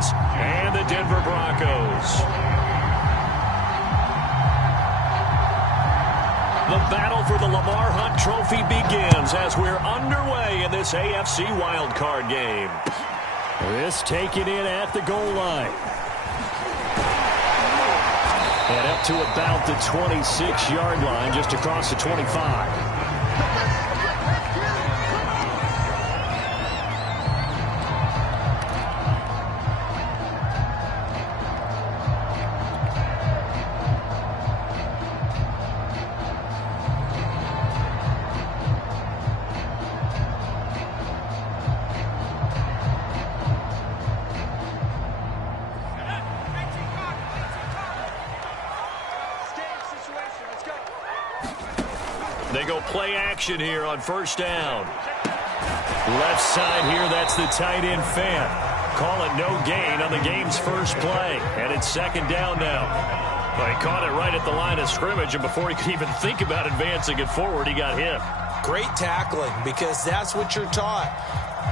Dolphins and the Denver Broncos. The battle for the Lamar Hunt Trophy begins as we're underway in this AFC wildcard game. This taken in at the goal line. And up to about the 26-yard line, just across the 25. They go play action here on first down. Left side here, that's the tight end Fant. Call it no gain on the game's first play. And it's second down now. Well, he caught it right at the line of scrimmage, and before he could even think about advancing it forward, he got hit. Great tackling, because that's what you're taught.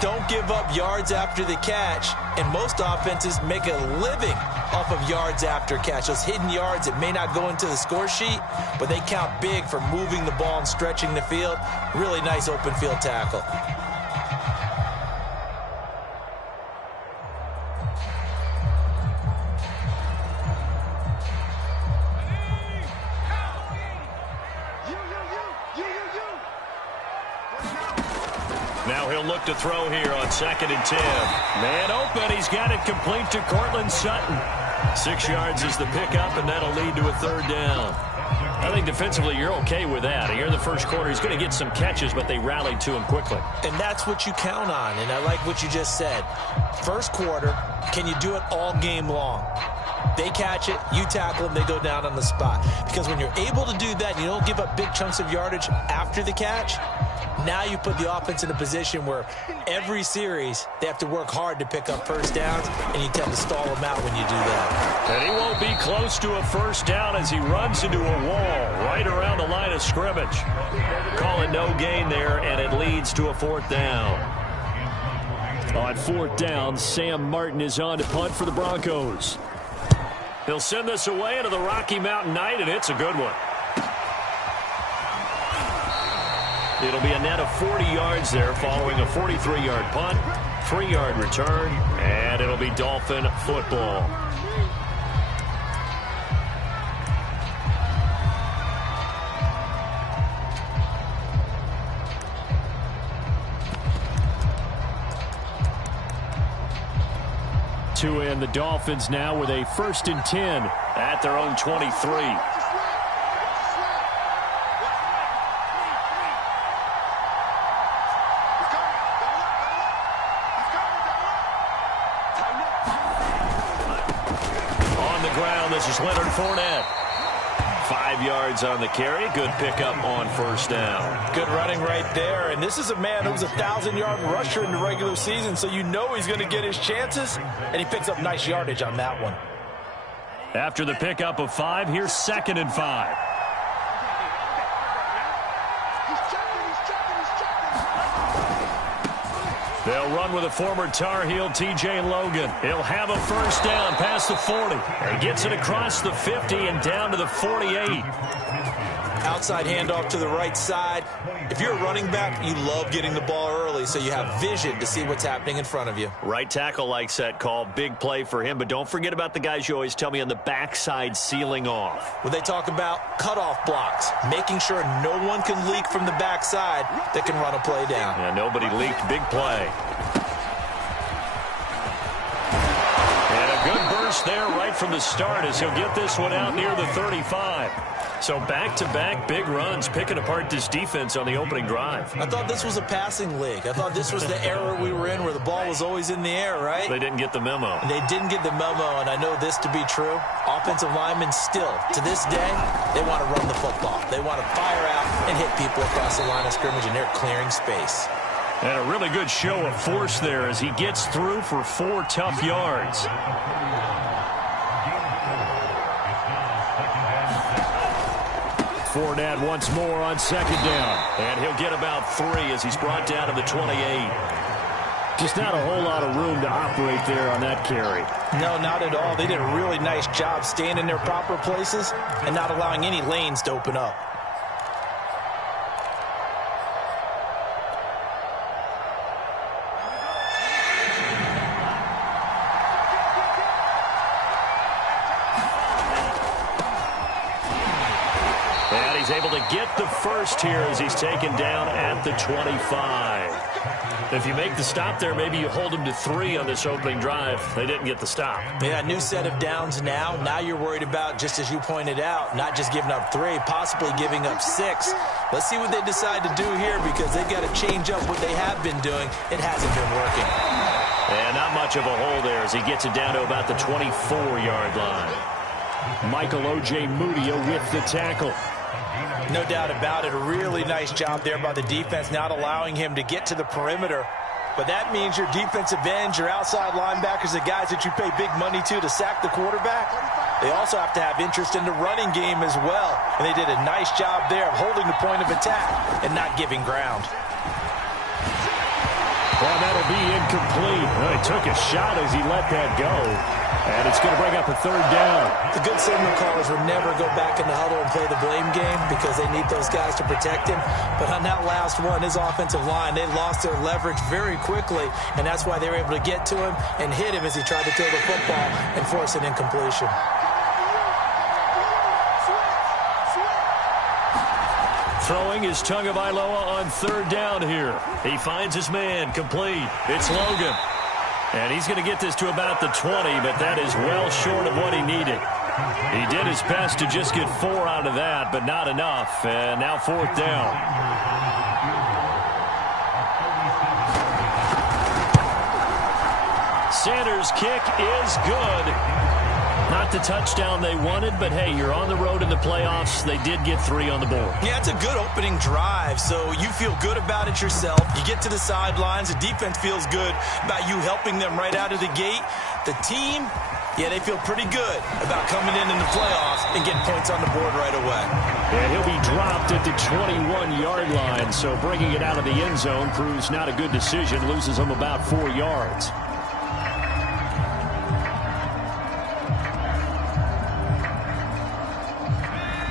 Don't give up yards after the catch, and most offenses make a living off of yards after catch. Those hidden yards that may not go into the score sheet, but they count big for moving the ball and stretching the field. Really nice open field tackle. Now he'll look to throw here on 2nd and 10. Man open. He's got it complete to Cortland Sutton. 6 yards is the pickup, and that'll lead to a third down. I think defensively you're okay with that. Here in the first quarter, he's going to get some catches, but they rallied to him quickly. And that's what you count on, and I like what you just said. First quarter, can you do it all game long? They catch it, you tackle them, they go down on the spot. Because when you're able to do that and you don't give up big chunks of yardage after the catch, now you put the offense in a position where every series they have to work hard to pick up first downs, and you tend to stall them out when you do that. And he won't be close to a first down as he runs into a wall right around the line of scrimmage. Call it no gain there, and it leads to a fourth down. On fourth down, Sam Martin is on to punt for the Broncos. He'll send this away into the Rocky Mountain night, and it's a good one. It'll be a net of 40 yards there following a 43-yard punt, 3-yard return, and it'll be Dolphin football. To end the Dolphins now with a 1st and 10 at their own 23. This is Leonard Fournette. 5 yards on the carry. Good pickup on first down. Good running right there. And this is a man who was a 1,000-yard rusher in the regular season, so you know he's going to get his chances, and he picks up nice yardage on that one. After the pickup of 5, here's 2nd and 5. They'll run with a former Tar Heel, T.J. Logan. He'll have a first down past the 40. And gets it across the 50 and down to the 48. Outside handoff to the right side. If you're a running back, you love getting the ball early so you have vision to see what's happening in front of you. Right tackle likes that call. Big play for him. But don't forget about the guys you always tell me on the backside sealing off. When they talk about cutoff blocks, making sure no one can leak from the backside that can run a play down. Yeah, nobody leaked. Big play. And a good burst there right from the start as he'll get this one out near the 35. So back-to-back big runs, picking apart this defense on the opening drive. I thought this was a passing league. I thought this was the era we were in where the ball was always in the air, right? They didn't get the memo. They didn't get the memo, and I know this to be true. Offensive linemen still, to this day, they want to run the football. They want to fire out and hit people across the line of scrimmage, and they're clearing space. And a really good show of force there as he gets through for 4 tough yards. Fournette once more on 2nd down. And he'll get about 3 as he's brought down to the 28. Just not a whole lot of room to operate there on that carry. No, not at all. They did a really nice job staying in their proper places and not allowing any lanes to open up. And he's able to get the first here as he's taken down at the 25. If you make the stop there, maybe you hold them to 3 on this opening drive. They didn't get the stop. Yeah, new set of downs now. Now you're worried about, just as you pointed out, not just giving up 3, possibly giving up 6. Let's see what they decide to do here because they've got to change up what they have been doing. It hasn't been working. And not much of a hole there as he gets it down to about the 24-yard line. Michael Ojemudia with the tackle. No doubt about it. A really nice job there by the defense, not allowing him to get to the perimeter. But that means your defensive ends, your outside linebackers, the guys that you pay big money to sack the quarterback, they also have to have interest in the running game as well. And they did a nice job there of holding the point of attack and not giving ground. Well, that'll be incomplete. Well, he took a shot as he let that go. And it's going to bring up a 3rd down. The good signal callers would never go back in the huddle and play the blame game because they need those guys to protect him. But on that last one, his offensive line, they lost their leverage very quickly, and that's why they were able to get to him and hit him as he tried to throw the football and force an incompletion. Throwing is Tagovailoa on 3rd down here. He finds his man, complete. It's Logan. And he's going to get this to about the 20, but that is well short of what he needed. He did his best to just get 4 out of that, but not enough. And now 4th down. Sanders' kick is good. Not the touchdown they wanted, but hey, you're on the road in the playoffs. They did get 3 on the board. Yeah, it's a good opening drive, so you feel good about it yourself. You get to the sidelines. The defense feels good about you helping them right out of the gate. The team, yeah, they feel pretty good about coming in the playoffs and getting points on the board right away. And he'll be dropped at the 21-yard line, so bringing it out of the end zone proves not a good decision. Loses him about 4 yards.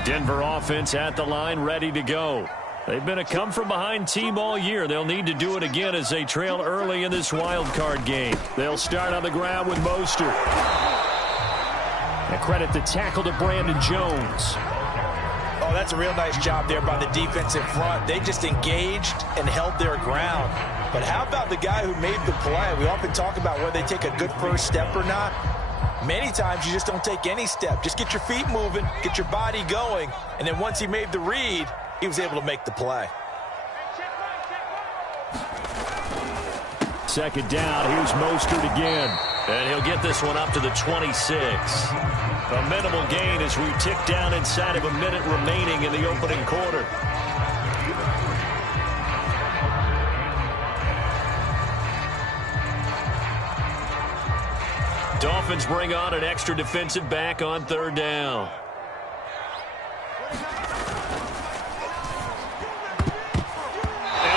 Denver offense at the line, ready to go. They've been a come-from-behind team all year. They'll need to do it again as they trail early in this wild card game. They'll start on the ground with Mostert. And credit the tackle to Brandon Jones. Oh, that's a real nice job there by the defense in front. They just engaged and held their ground. But how about the guy who made the play? We often talk about whether they take a good first step or not. Many times you just don't take any step. Just get your feet moving, get your body going, and then once he made the read, he was able to make the play. 2nd down, here's Mostert again. And he'll get this one up to the 26. A minimal gain as we tick down inside of a minute remaining in the opening quarter. Dolphins bring on an extra defensive back on 3rd down. And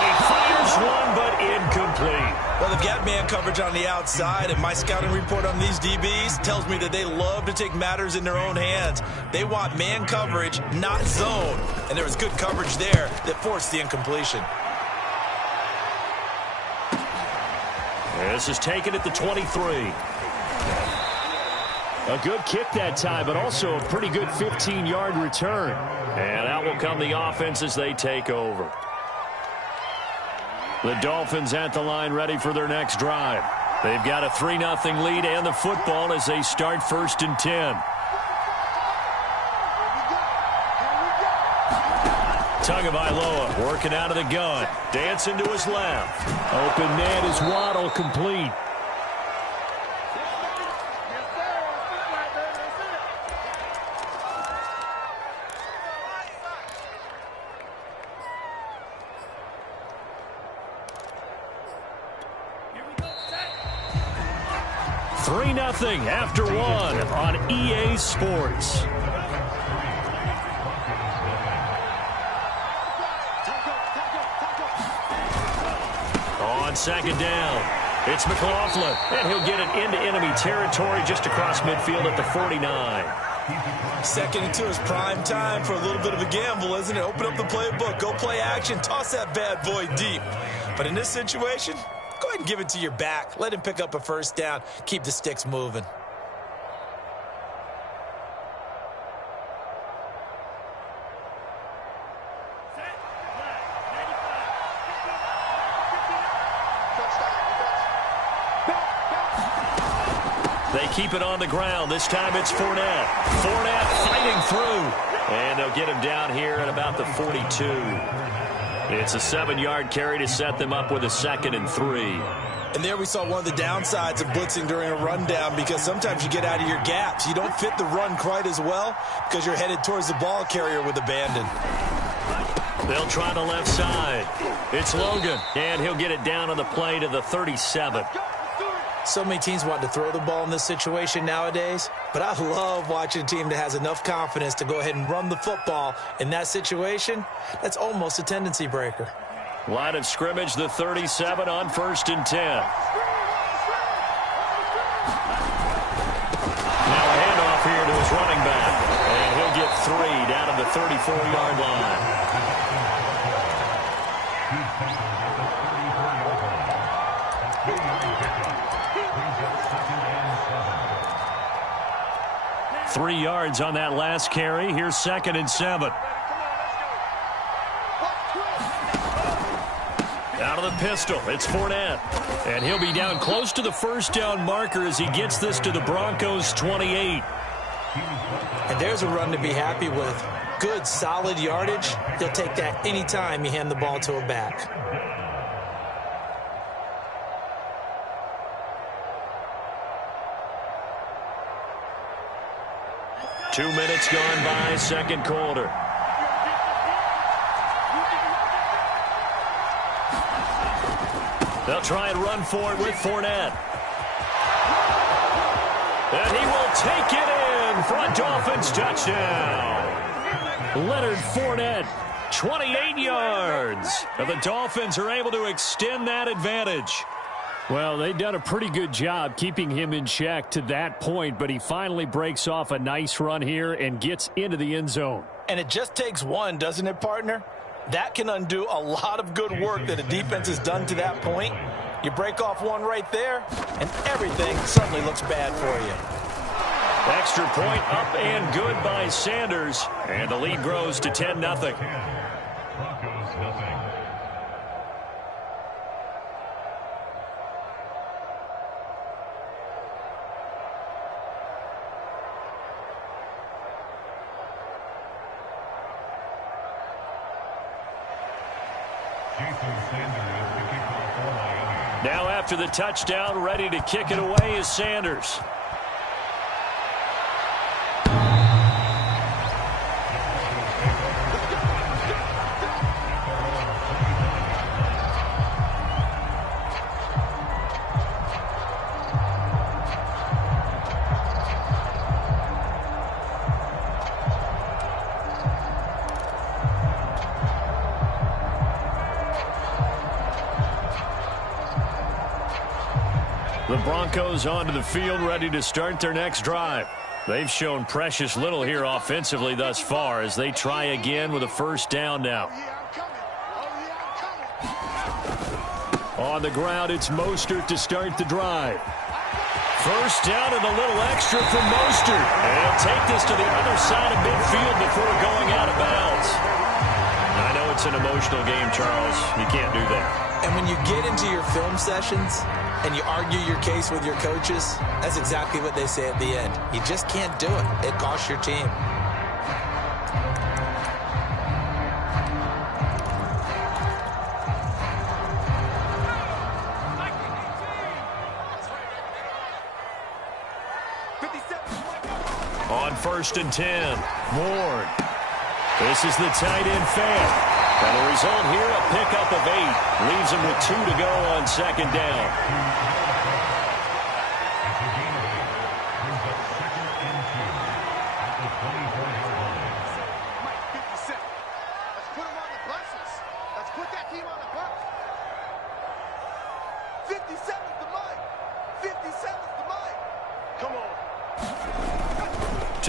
he fires one, but incomplete. Well, they've got man coverage on the outside, and my scouting report on these DBs tells me that they love to take matters in their own hands. They want man coverage, not zone. And there was good coverage there that forced the incompletion. This is taken at the 23. A good kick that time, but also a pretty good 15-yard return. And out will come the offense as they take over. The Dolphins at the line ready for their next drive. They've got a 3-0 lead and the football as they start 1st and 10. Tagovailoa working out of the gun. Dancing to his left. Open man is Waddle, complete. Nothing after 1 on EA Sports. On 2nd down, It's McLaughlin, and he'll get it into enemy territory just across midfield at the 49. 2nd and 2 is prime time for a little bit of a gamble, isn't it? Open up the playbook, go play action, toss that bad boy deep. But in this situation, go ahead and give it to your back. Let him pick up a first down, keep the sticks moving. They keep it on the ground. This time it's Fournette. Fournette fighting through. And they'll get him down here at about the 42. It's a 7-yard carry to set them up with a 2nd and 3. And there we saw one of the downsides of blitzing during a rundown, because sometimes you get out of your gaps. You don't fit the run quite as well because you're headed towards the ball carrier with abandon. They'll try the left side. It's Logan, and he'll get it down on the play to the 37. So many teams want to throw the ball in this situation nowadays, but I love watching a team that has enough confidence to go ahead and run the football in that situation. That's almost a tendency breaker. Line of scrimmage, the 37 on 1st and 10. Now a handoff here to his running back, and he'll get 3 down to the 34-yard line. Three yards on that last carry. Here's 2nd and 7. Out of the pistol, it's Fournette. And he'll be down close to the first down marker as he gets this to the Broncos' 28. And there's a run to be happy with. Good, solid yardage. He'll take that anytime you hand the ball to a back. Two minutes gone by, second quarter. They'll try and run for it with Fournette. And he will take it in for a Dolphins touchdown. Leonard Fournette, 28 yards. And the Dolphins are able to extend that advantage. Well, they've done a pretty good job keeping him in check to that point, but he finally breaks off a nice run here and gets into the end zone. And it just takes one, doesn't it, partner? That can undo a lot of good work that a defense has done to that point. You break off one right there, and everything suddenly looks bad for you. Extra point up and good by Sanders, and the lead grows to 10-0. Now after the touchdown, ready to kick it away is Sanders. The Broncos onto the field, ready to start their next drive. They've shown precious little here offensively thus far as they try again with a first down now. On the ground, it's Mostert to start the drive. First down and a little extra from Mostert. And he'll take this to the other side of midfield before going out of bounds. I know it's an emotional game, Charles. You can't do that. And when you get into your film sessions and you argue your case with your coaches, that's exactly what they say at the end. You just can't do it. It costs your team. On 1st and 10, Ward. This is the tight end fan. And the result here, a pickup of 8. Leaves him with 2 to go on second down. Let's put that team on the bus. 57's the mark.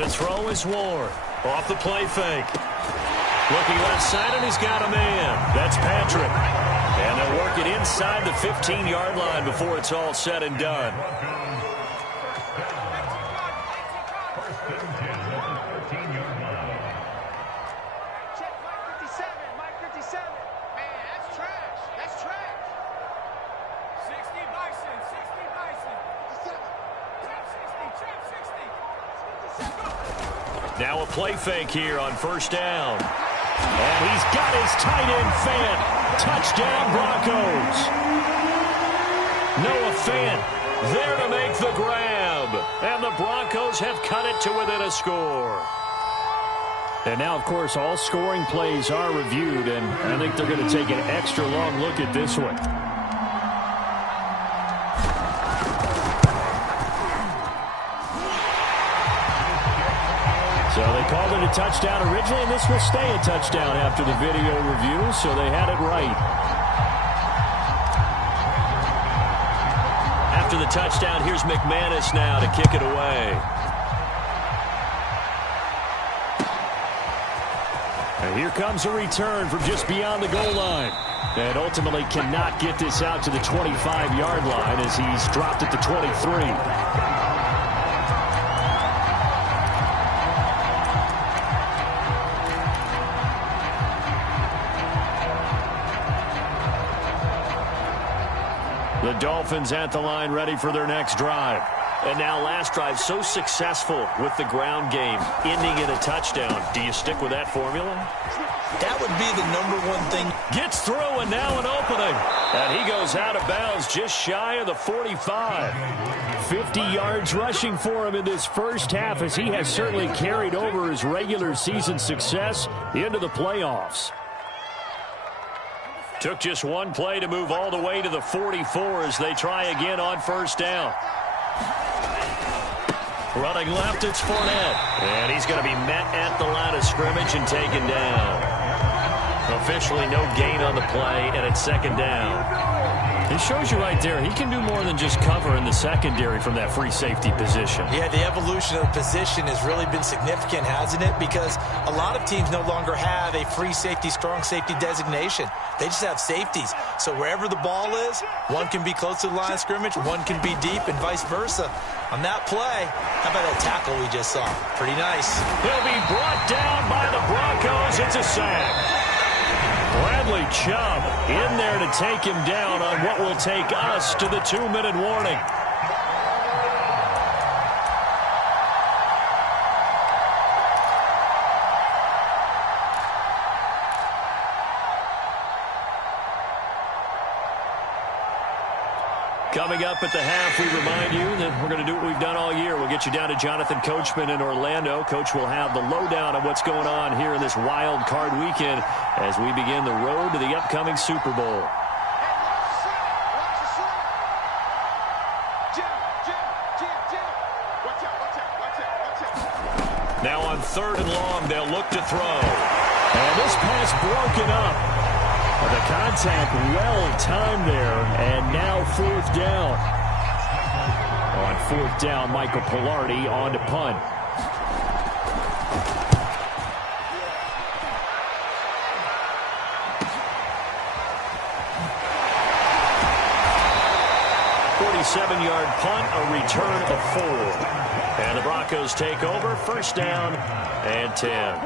To throw is Ward. Off the play fake. Looking left side, and he's got a man. That's Patrick. And they'll work it inside the 15-yard line before it's all said and done. Now a play fake here on first down. And he's got his tight end Fant. Touchdown Broncos. Noah Fant there to make the grab. And the Broncos have cut it to within a score. And now, of course, all scoring plays are reviewed, and I think they're going to take an extra long look at this one. So they called it a touchdown originally, and this will stay a touchdown after the video review, so they had it right. After the touchdown, here's McManus now to kick it away. And here comes a return from just beyond the goal line. And ultimately cannot get this out to the 25-yard line as he's dropped at the 23. The Dolphins at the line ready for their next drive. And now last drive so successful with the ground game, ending in a touchdown. Do you stick with that formula? That would be the #1 thing. Gets through and now an opening. And he goes out of bounds just shy of the 45. 50 yards rushing for him in this first half as he has certainly carried over his regular season success into the playoffs. Took just one play to move all the way to the 44 as they try again on first down. Running left, it's Fournette. And he's going to be met at the line of scrimmage and taken down. Officially no gain on the play, and it's second down. It shows you right there, he can do more than just cover in the secondary from that free safety position. Yeah, the evolution of the position has really been significant, hasn't it? Because a lot of teams no longer have a free safety, strong safety designation. They just have safeties. So wherever the ball is, one can be close to the line of scrimmage, one can be deep, and vice versa. On that play, how about that tackle we just saw? Pretty nice. He'll be brought down by the Broncos. It's a sack. Bradley Chubb in there to take him down on what will take us to the 2-minute warning. Coming up at the half, we remind you that we're going to do what we've done all year. We'll get you down to Jonathan Coachman in Orlando. Coach will have the lowdown of what's going on here in this wild card weekend as we begin the road to the upcoming Super Bowl. Now on 3rd and long, they'll look to throw. And this pass broken up. The contact well timed there, and now 4th down. On 4th down, Michael Pilardi on to punt. Seven-yard punt, a return of 4. And the Broncos take over, 1st down and 10.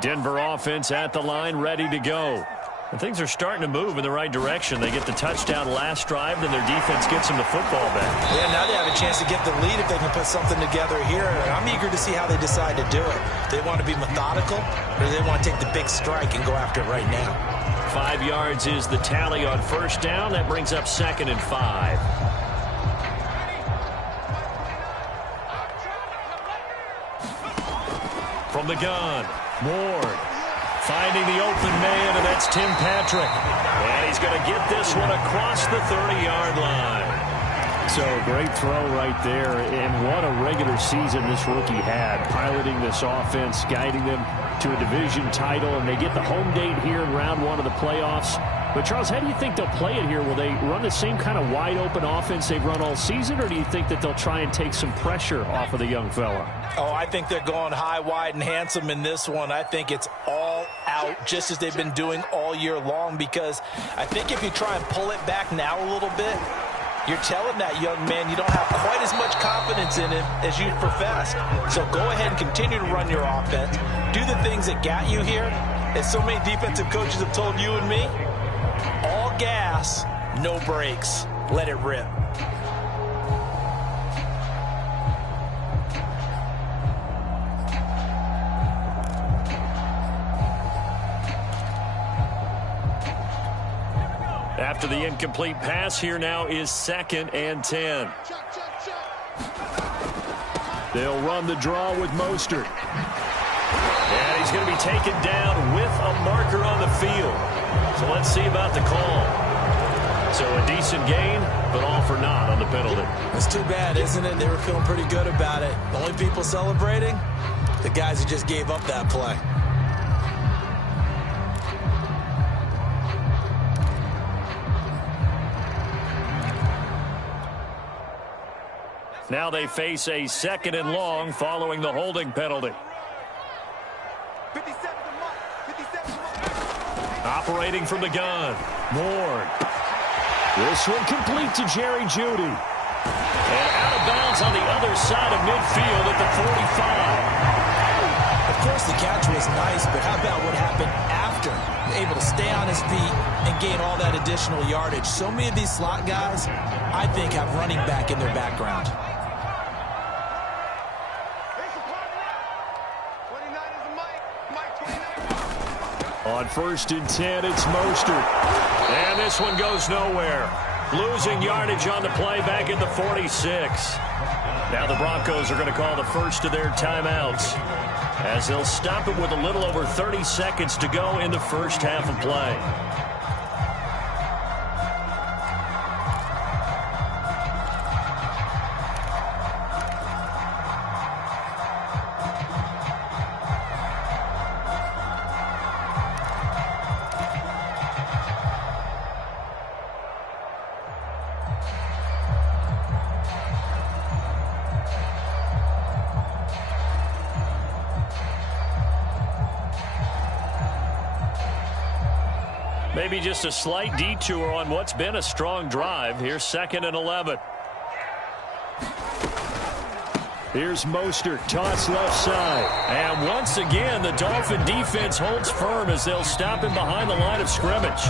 Denver offense at the line, ready to go. And things are starting to move in the right direction. They get the touchdown last drive, then their defense gets them the football back. Yeah, now they have a chance to get the lead if they can put something together here. And I'm eager to see how they decide to do it. Do they want to be methodical, or do they want to take the big strike and go after it right now? 5 yards is the tally on 1st down. That brings up 2nd and 5. From the gun, Ward. Finding the open man, and that's Tim Patrick. And he's going to get this one across the 30-yard line. So, great throw right there. And what a regular season this rookie had, piloting this offense, guiding them to a division title. And they get the home date here in round 1 of the playoffs. But, Charles, how do you think they'll play it here? Will they run the same kind of wide-open offense they've run all season, or do you think that they'll try and take some pressure off of the young fella? Oh, I think they're going high, wide, and handsome in this one. I think it's all out, just as they've been doing all year long, because I think if you try and pull it back now a little bit, you're telling that young man you don't have quite as much confidence in him as you professed. So go ahead and continue to run your offense. Do the things that got you here. As so many defensive coaches have told you and me, all gas, no brakes. Let it rip. After the incomplete pass, here now is 2nd and 10. They'll run the draw with Mostert. And he's going to be taken down with a marker on the field. So let's see about the call. So a decent gain, but all for naught on the penalty. It's too bad, isn't it? They were feeling pretty good about it. The only people celebrating, the guys who just gave up that play. Now they face a 2nd and long following the holding penalty. Operating from the gun, Ward. This one complete to Jerry Jeudy. And out of bounds on the other side of midfield at the 45. Of course, the catch was nice, but how about what happened after? Able to stay on his feet and gain all that additional yardage. So many of these slot guys, I think, have running back in their background. On 1st and 10, it's Mostert. And this one goes nowhere. Losing yardage on the play back at the 46. Now the Broncos are going to call the first of their timeouts, as they'll stop it with a little over 30 seconds to go in the first half of play. Maybe just a slight detour on what's been a strong drive. Here's 2nd and 11. Here's Mostert, toss left side. And once again, the Dolphin defense holds firm as they'll stop him behind the line of scrimmage.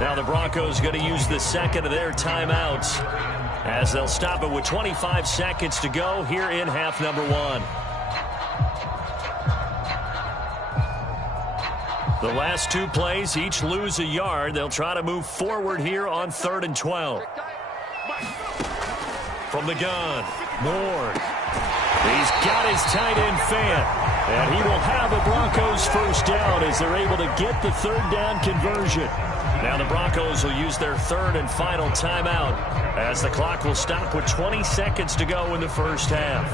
Now the Broncos going to use the 2nd of their timeouts, as they'll stop it with 25 seconds to go here in half number 1. The last 2 plays each lose a yard. They'll try to move forward here on 3rd and 12. From the gun, Ward. He's got his tight end fan. And he will have a Broncos first down as they're able to get the 3rd down conversion. Now the Broncos will use their 3rd and final timeout, as the clock will stop with 20 seconds to go in the first half.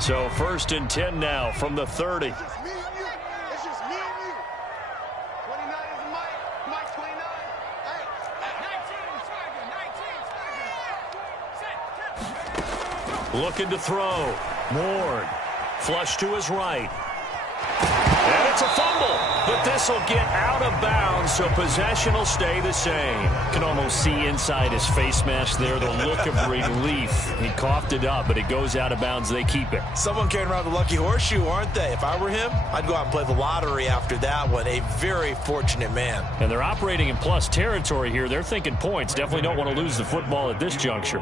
So 1st and 10 now from the 30. It's just me and you. 29 is Mike 29. Hey, 19. Looking to throw. Ward. Flush to his right. And it's a fumble. But this will get out of bounds, so possession will stay the same. Can almost see inside his face mask there the look of relief. He coughed it up, but it goes out of bounds. They keep it. Someone carrying around the lucky horseshoe, aren't they? If I were him, I'd go out and play the lottery after that one. A very fortunate man. And they're operating in plus territory here. They're thinking points. Definitely don't want to lose the football at this juncture.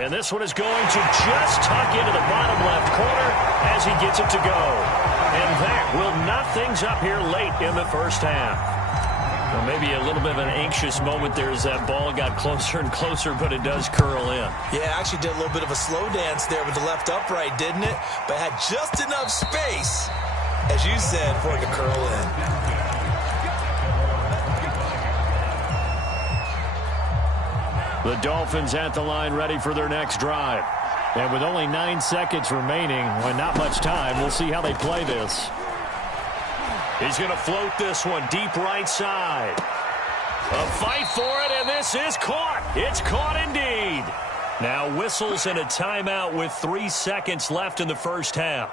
And this one is going to just tuck into the bottom left corner as he gets it to go. And that will knot things up here late in the first half. Well, maybe a little bit of an anxious moment there as that ball got closer and closer, but it does curl in. Yeah, actually did a little bit of a slow dance there with the left upright, didn't it? But had just enough space as you said, for it to curl in. The Dolphins at the line ready for their next drive. And with only 9 seconds remaining, when not much time, we'll see how they play this. He's going to float this one deep right side. A fight for it, and this is caught. It's caught indeed. Now whistles and a timeout with 3 seconds left in the first half.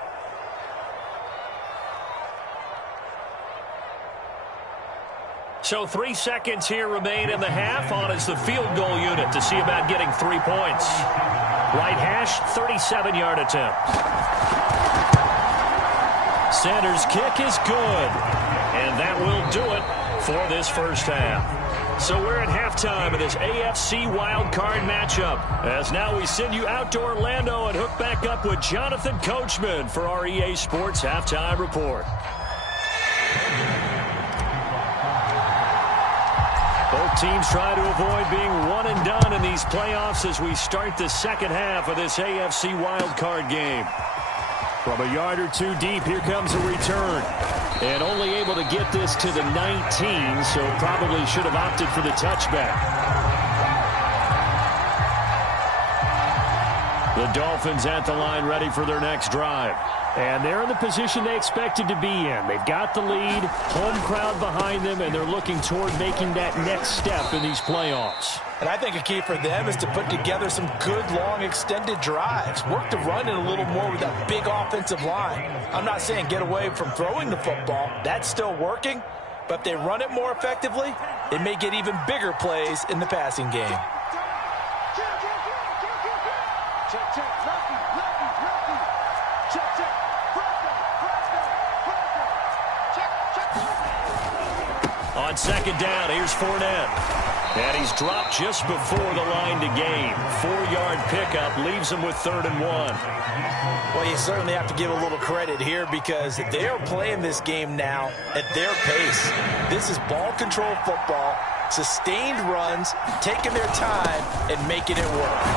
So 3 seconds here remain in the half. On is the field goal unit to see about getting 3 points. Right hash, 37-yard attempt. Sanders' kick is good. And that will do it for this first half. So we're at halftime of this AFC wildcard matchup. As now we send you out to Orlando and hook back up with Jonathan Coachman for our EA Sports Halftime Report. Both teams try to avoid being one and done in these playoffs as we start the second half of this AFC wildcard game. From a yard or two deep, here comes a return. And only able to get this to the 19, so probably should have opted for the touchback. The Dolphins at the line ready for their next drive. And they're in the position they expected to be in. They've got the lead, home crowd behind them, and they're looking toward making that next step in these playoffs. And I think a key for them is to put together some good, long, extended drives. Work to run it a little more with that big offensive line. I'm not saying get away from throwing the football. That's still working. But if they run it more effectively, they may get even bigger plays in the passing game. Check, check, lefty, lefty, lefty. Check, check, front down, check, check. On second down, here's Fournette. And he's dropped just before the line to gain. 4-yard pickup leaves him with 3rd and 1. Well, you certainly have to give a little credit here because they are playing this game now at their pace. This is ball control football, sustained runs, taking their time, and making it work.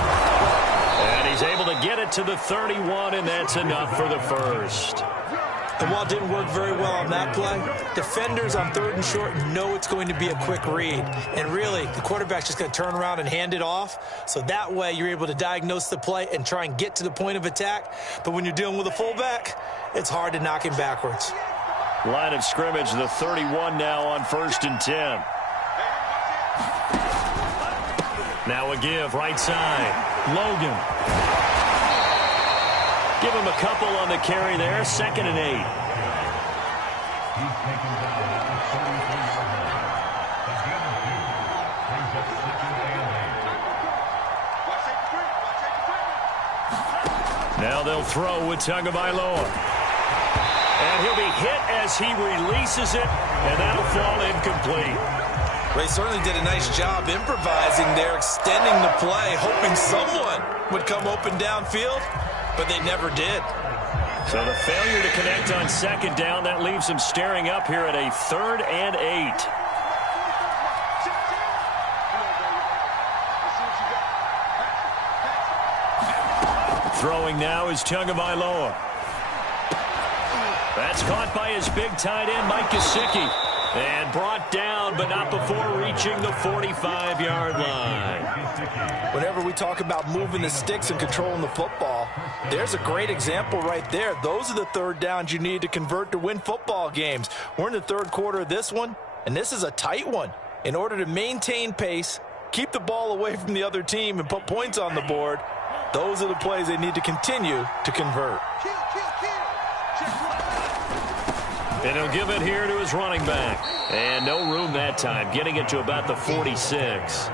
And he's able to get it to the 31, and that's enough for the first. And while it didn't work very well on that play, defenders on 3rd and short know it's going to be a quick read. And really, the quarterback's just going to turn around and hand it off. So that way, you're able to diagnose the play and try and get to the point of attack. But when you're dealing with a fullback, it's hard to knock him backwards. Line of scrimmage, the 31 now on 1st and 10. Now a give, right side. Logan. Give him a couple on the carry there. 2nd and 8. Now they'll throw with Tagovailoa. And he'll be hit as he releases it, and that'll fall incomplete. They certainly did a nice job improvising there, extending the play, hoping someone would come open downfield. But they never did. So the failure to connect on 2nd down, that leaves them staring up here at a 3rd and 8. Throwing now is Tagovailoa. That's caught by his big tight end, Mike Gesicki. And brought down, but not before reaching the 45-yard line. Whenever we talk about moving the sticks and controlling the football, there's a great example right there. Those are the 3rd downs you need to convert to win football games. We're in the 3rd quarter of this one, and this is a tight one. In order to maintain pace, keep the ball away from the other team, and put points on the board, those are the plays they need to continue to convert. And he'll give it here to his running back. And no room that time, getting it to about the 46.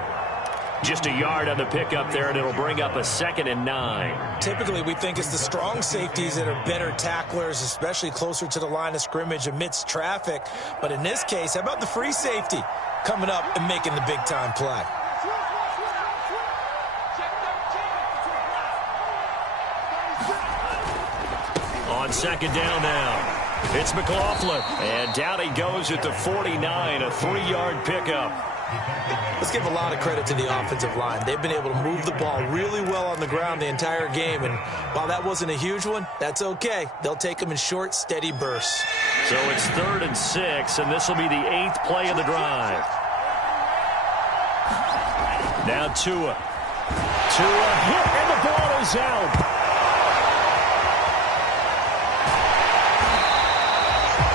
Just a yard on the pickup there, and it'll bring up a 2nd and 9. Typically, we think it's the strong safeties that are better tacklers, especially closer to the line of scrimmage amidst traffic. But in this case, how about the free safety coming up and making the big-time play? On 2nd down now. It's McLaughlin, and down he goes at the 49, a 3-yard pickup. Let's give a lot of credit to the offensive line. They've been able to move the ball really well on the ground the entire game, and while that wasn't a huge one, that's okay. They'll take them in short, steady bursts. So it's 3rd and 6, and this will be the 8th play of the drive. Now Tua. Tua hit, and the ball is out.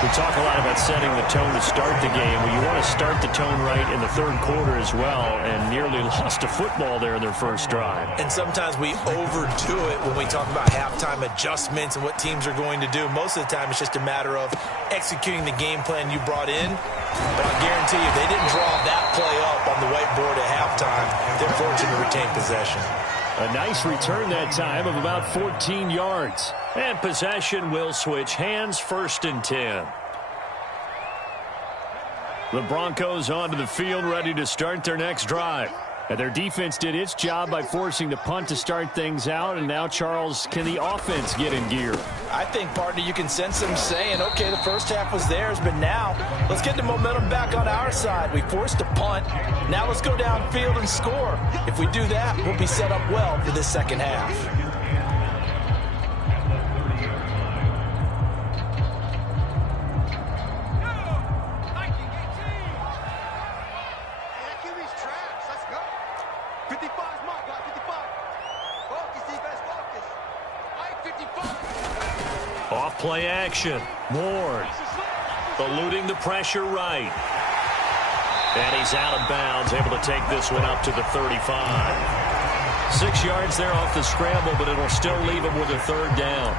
We talk a lot about setting the tone to start the game. Well, you want to start the tone right in the 3rd quarter as well, and nearly lost a football there in their first drive. And sometimes we overdo it when we talk about halftime adjustments and what teams are going to do. Most of the time, it's just a matter of executing the game plan you brought in. But I'll guarantee you, they didn't draw that play up on the whiteboard at halftime. They're fortunate to retain possession. A nice return that time of about 14 yards. And possession will switch hands, 1st and 10. The Broncos onto the field, ready to start their next drive. And their defense did its job by forcing the punt to start things out. And now, Charles, can the offense get in gear? I think, partner, you can sense them saying, okay, the first half was theirs, but now let's get the momentum back on our side. We forced a punt. Now let's go downfield and score. If we do that, we'll be set up well for this second half. Play action. Ward eluding the pressure right. And he's out of bounds, able to take this one up to the 35. 6 yards there off the scramble, but it'll still leave him with a 3rd down.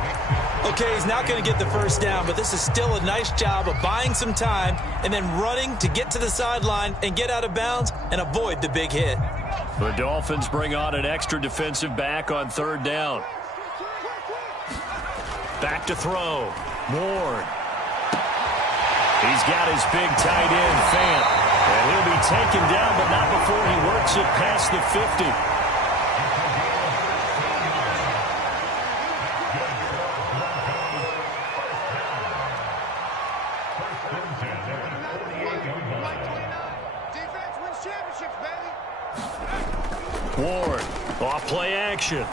Okay, he's not going to get the first down, but this is still a nice job of buying some time and then running to get to the sideline and get out of bounds and avoid the big hit. The Dolphins bring on an extra defensive back on 3rd down. Back to throw. Ward. He's got his big tight end, Fant. And he'll be taken down, but not before he works it past the 50. Ward. Off play action.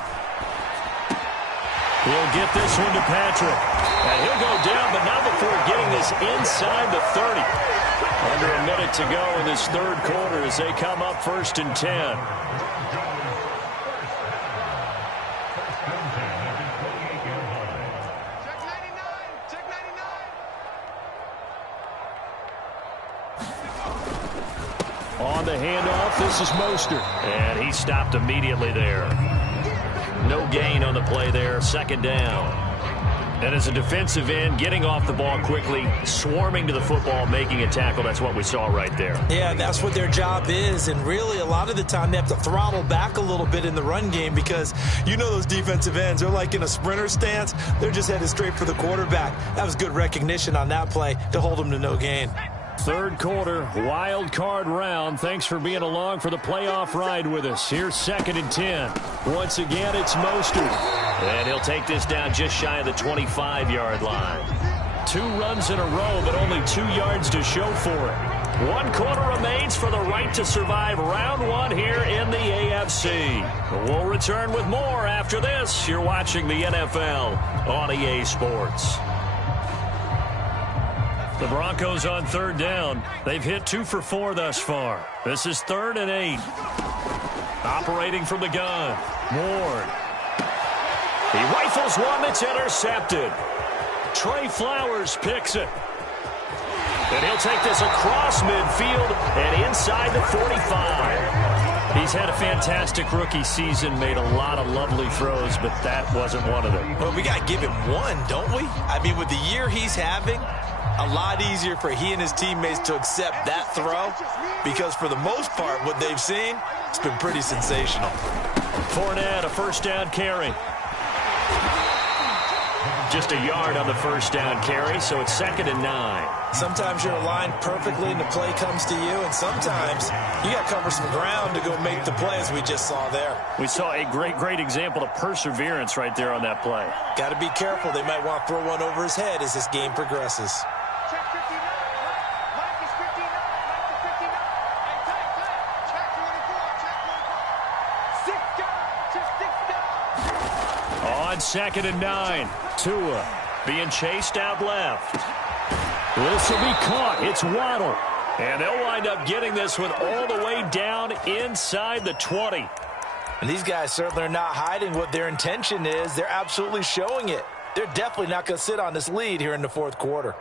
He'll get this one to Patrick. And he'll go down, but not before getting this inside the 30. Under a minute to go in this 3rd quarter as they come up 1st and 10. On the handoff, this is Mostert. And he stopped immediately there. No gain on the play there, 2nd down. And as a defensive end, getting off the ball quickly, swarming to the football, making a tackle, that's what we saw right there. Yeah, that's what their job is, and really a lot of the time they have to throttle back a little bit in the run game because you know those defensive ends, they're like in a sprinter stance. They're just headed straight for the quarterback. That was good recognition on that play to hold them to no gain. 3rd quarter, wild card round. Thanks for being along for the playoff ride with us. Here's 2nd and 10. Once again, it's Mostert. And he'll take this down just shy of the 25-yard line. 2 runs in a row, but only 2 yards to show for it. 1 quarter remains for the right to survive round 1 here in the AFC. We'll return with more after this. You're watching the NFL on EA Sports. The Broncos on 3rd down. They've hit 2 for 4 thus far. This is 3rd and 8. Operating from the gun. Ward. He rifles one that's intercepted. Trey Flowers picks it. And he'll take this across midfield and inside the 45. He's had a fantastic rookie season, made a lot of lovely throws, but that wasn't one of them. Well, we got to give him one, don't we? I mean, with the year he's having, a lot easier for he and his teammates to accept that throw because for the most part, what they've seen, it's been pretty sensational. Fournette, a 1st down carry. Just a yard on the 1st down carry, so it's 2nd and 9. Sometimes you're aligned perfectly and the play comes to you, and sometimes you got to cover some ground to go make the play, as we just saw there. We saw a great example of perseverance right there on that play. Got to be careful. They might want to throw one over his head as this game progresses. Check 59. Mike is 59. Mike is 59. On 2nd and 9. Tua being chased out left. This will be caught. It's Waddle. And they'll wind up getting this one all the way down inside the 20. And these guys certainly are not hiding what their intention is. They're absolutely showing it. They're definitely not going to sit on this lead here in the fourth quarter.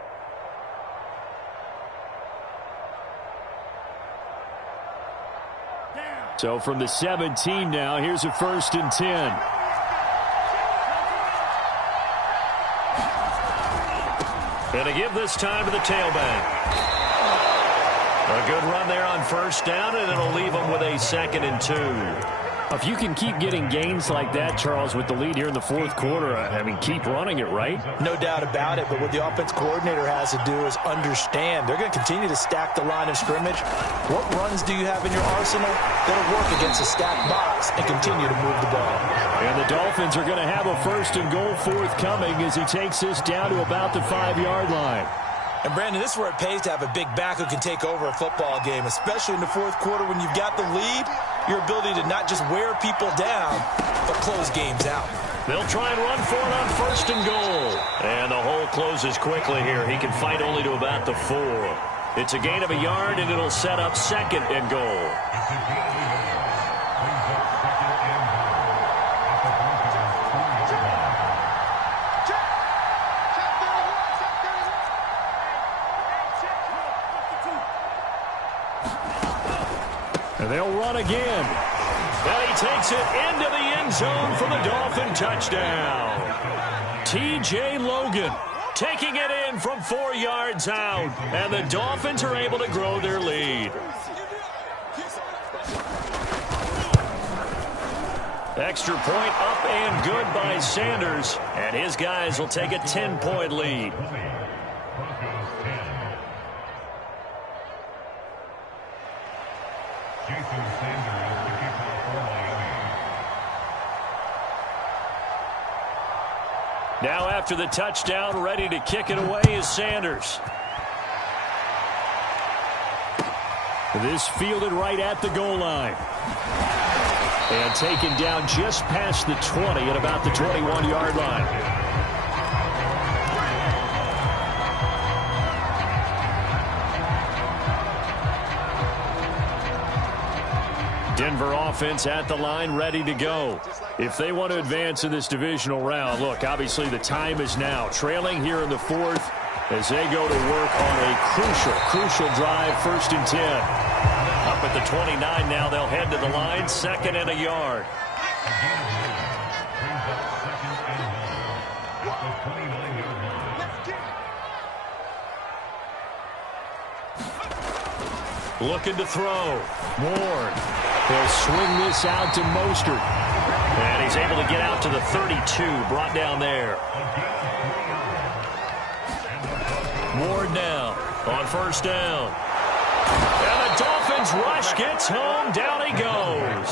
So from the 17 now, here's a 1st and 10. Going to give this time to the tailback. A good run there on 1st down, and it'll leave them with a 2nd and 2. If you can keep getting gains like that, Charles, with the lead here in the fourth quarter, I mean, keep running it, right? No doubt about it, but what the offense coordinator has to do is understand. They're going to continue to stack the line of scrimmage. What runs do you have in your arsenal that'll work against a stacked box and continue to move the ball? And the Dolphins are going to have a 1st and goal forthcoming as he takes this down to about the 5-yard line. And, Brandon, this is where it pays to have a big back who can take over a football game, especially in the fourth quarter when you've got the lead. Your ability to not just wear people down, but close games out. They'll try and run for it on 1st and goal. And the hole closes quickly here. He can fight only to about the 4. It's a gain of a yard, and it'll set up 2nd and goal. And they'll run again. And he takes it into the end zone for the Dolphin touchdown. T.J. Logan taking it in from 4 yards out. And the Dolphins are able to grow their lead. Extra point up and good by Sanders. And his guys will take a 10-point lead. Now after the touchdown, ready to kick it away is Sanders. This fielded right at the goal line. And taken down just past the 20 at about the 21-yard line. Denver offense at the line, ready to go. If they want to advance in this divisional round, look, obviously the time is now. Trailing here in the fourth as they go to work on a crucial drive, 1st and 10. Up at the 29 now, they'll head to the line, 2nd and a yard. Looking to throw. Ward. He'll swing this out to Mostert. And he's able to get out to the 32, brought down there. Ward now on 1st down. And the Dolphins rush gets home. Down he goes.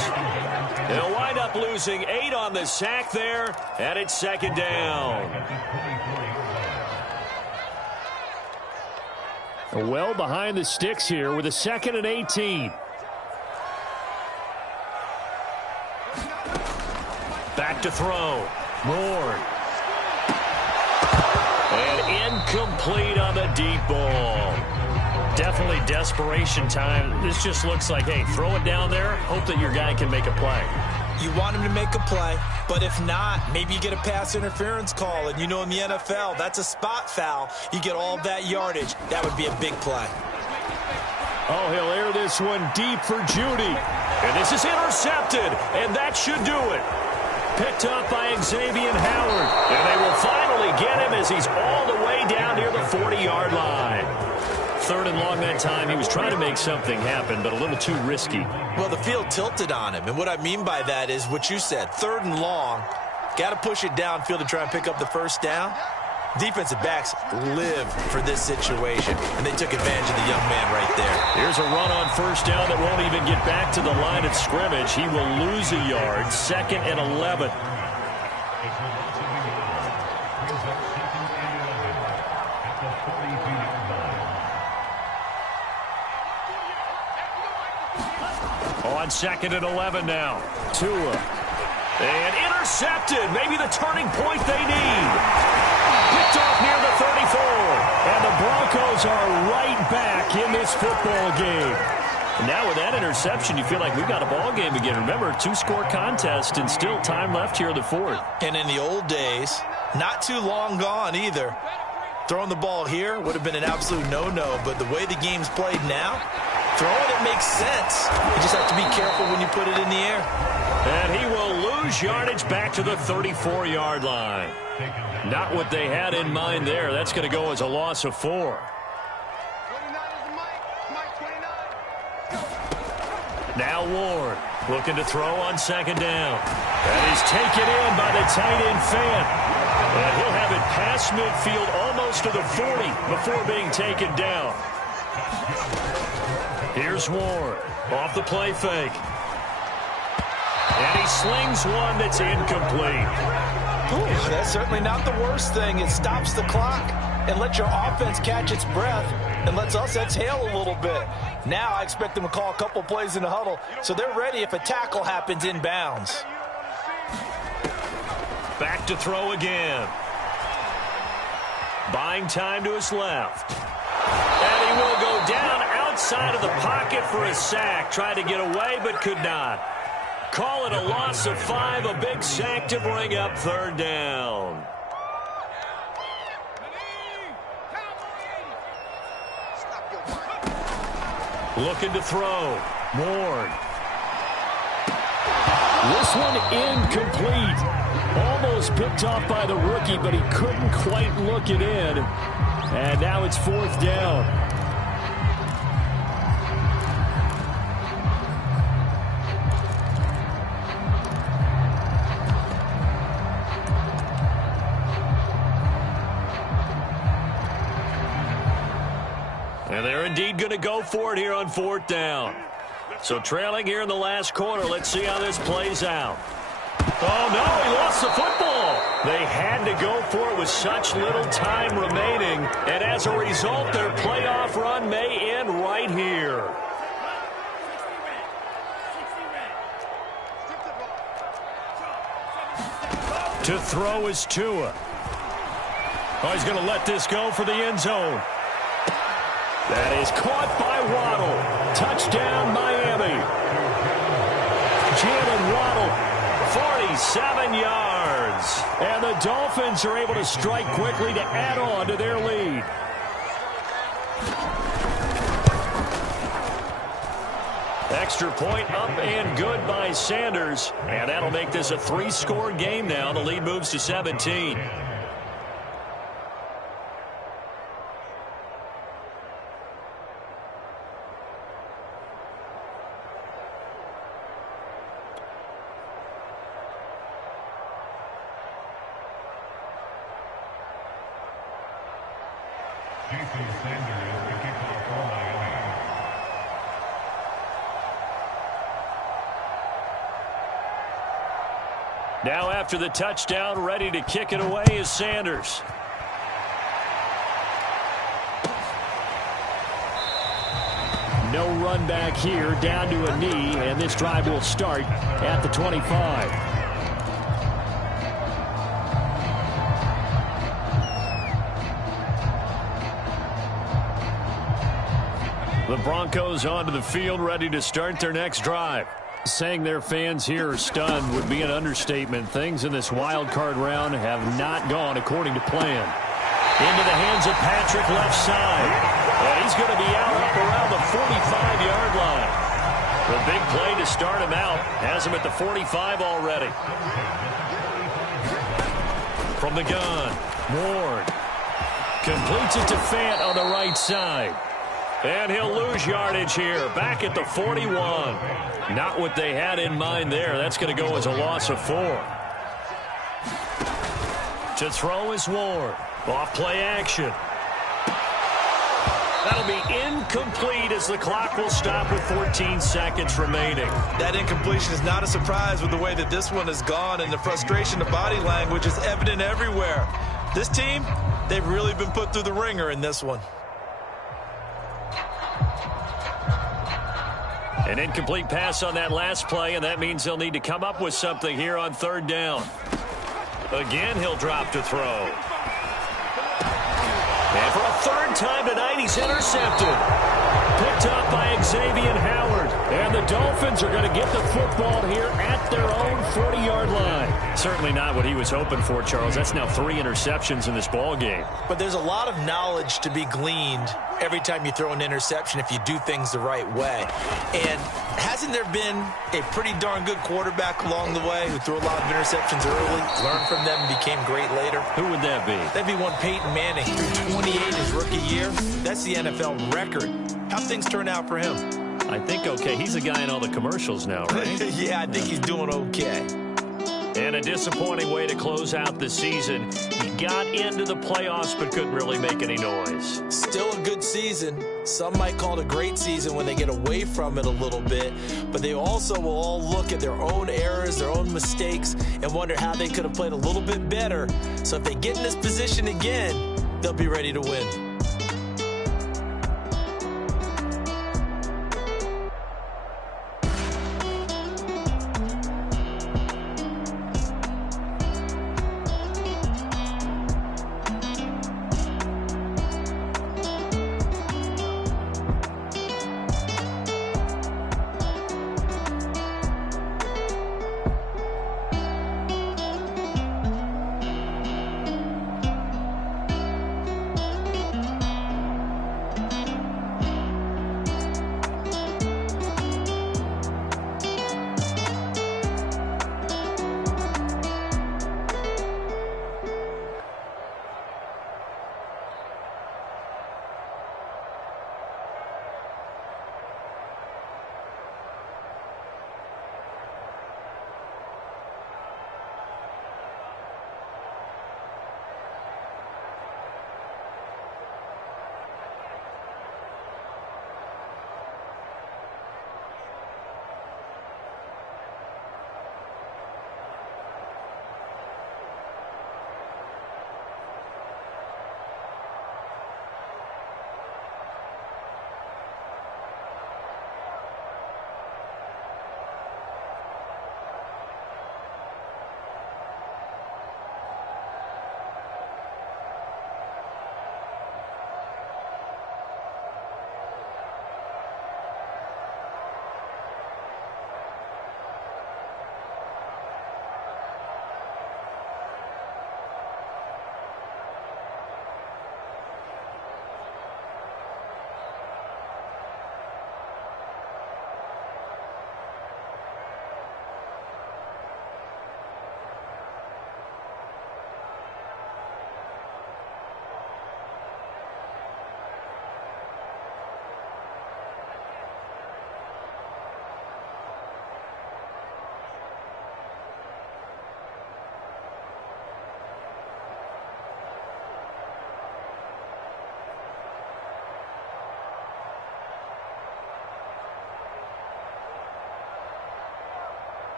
They'll wind up losing 8 on the sack there, and it's 2nd down. Well behind the sticks here with a 2nd and 18. Back to throw. Ward. And incomplete on the deep ball. Definitely desperation time. This just looks like, hey, throw it down there. Hope that your guy can make a play. You want him to make a play, but if not, maybe you get a pass interference call. And you know in the NFL, that's a spot foul. You get all that yardage. That would be a big play. Oh, he'll air this one deep for Judy. And this is intercepted, and that should do it. Picked up by Xavier Howard. And they will finally get him as he's all the way down near the 40-yard line. 3rd and long that time. He was trying to make something happen, but a little too risky. Well, the field tilted on him. And what I mean by that is what you said. 3rd and long. Got to push it downfield to try and pick up the 1st down. Defensive backs live for this situation, and they took advantage of the young man right there. Here's a run on 1st down that won't even get back to the line of scrimmage. He will lose a yard. 2nd and 11. On 2nd and 11 now. Tua. And intercepted. Maybe the turning point they need. Picked off near the 34. And the Broncos are right back in this football game. Now with that interception, you feel like we've got a ball game again. Remember, 2-score contest and still time left here in the fourth. And in the old days, not too long gone either, throwing the ball here would have been an absolute no-no. But the way the game's played now, throwing it makes sense. You just have to be careful when you put it in the air. And he will lose yardage back to the 34-yard line. Not what they had in mind there. That's going to go as a loss of 4. Now Ward looking to throw on second down. That is taken in by the tight end Fant. And he'll have it past midfield almost to the 40 before being taken down. Here's Ward off the play fake. And he slings one that's incomplete. Ooh, that's certainly not the worst thing. It stops the clock and lets your offense catch its breath and lets us exhale a little bit. Now I expect them to call a couple plays in the huddle so they're ready if a tackle happens inbounds. Back to throw again. Buying time to his left. And he will go down outside of the pocket for a sack. Tried to get away but could not. Call it a loss of 5, a big sack to bring up third down. Looking to throw. Ward. This one incomplete. Almost picked off by the rookie, but he couldn't quite look it in. And now it's fourth down. And they're indeed going to go for it here on fourth down. So trailing here in the last quarter. Let's see how this plays out. Oh, no, he lost the football. They had to go for it with such little time remaining. And as a result, their playoff run may end right here. To throw is Tua. Oh, he's going to let this go for the end zone. That is caught by Waddle. Touchdown, Miami. Jalen Waddle, 47 yards. And the Dolphins are able to strike quickly to add on to their lead. Extra point up and good by Sanders. And that'll make this a 3-score game now. The lead moves to 17. Now after the touchdown, ready to kick it away is Sanders. No run back here, down to a knee, and this drive will start at the 25. The Broncos onto the field, ready to start their next drive. Saying their fans here are stunned would be an understatement. Things in this wild card round have not gone according to plan. Into the hands of Patrick left side. And he's going to be out up around the 45-yard line. The big play to start him out has him at the 45 already. From the gun, Ward completes it to Fant on the right side. And he'll lose yardage here, back at the 41. Not what they had in mind there. That's going to go as a loss of 4. To throw is Ward. Off play action. That'll be incomplete as the clock will stop with 14 seconds remaining. That incompletion is not a surprise with the way that this one has gone, and the frustration, the body language is evident everywhere. This team, they've really been put through the ringer in this one. An incomplete pass on that last play, and that means they'll need to come up with something here on third down. Again, he'll drop to throw. And for a third time tonight, he's intercepted. Picked up by Xavier Howard. And the Dolphins are going to get the football here at their own 40-yard line. Certainly not what he was hoping for, Charles. That's now 3 interceptions in this ball game. But there's a lot of knowledge to be gleaned every time you throw an interception if you do things the right way. And hasn't there been a pretty darn good quarterback along the way who threw a lot of interceptions early, learned from them, and became great later? Who would that be? That'd be one Peyton Manning. Threw 28 his rookie year. That's the NFL record. How things turn out for him? I think okay. He's the guy in all the commercials now, right? Yeah, I think he's doing okay. And a disappointing way to close out the season. He got into the playoffs but couldn't really make any noise. Still a good season. Some might call it a great season when they get away from it a little bit. But they also will all look at their own errors, their own mistakes, and wonder how they could have played a little bit better. So if they get in this position again, they'll be ready to win.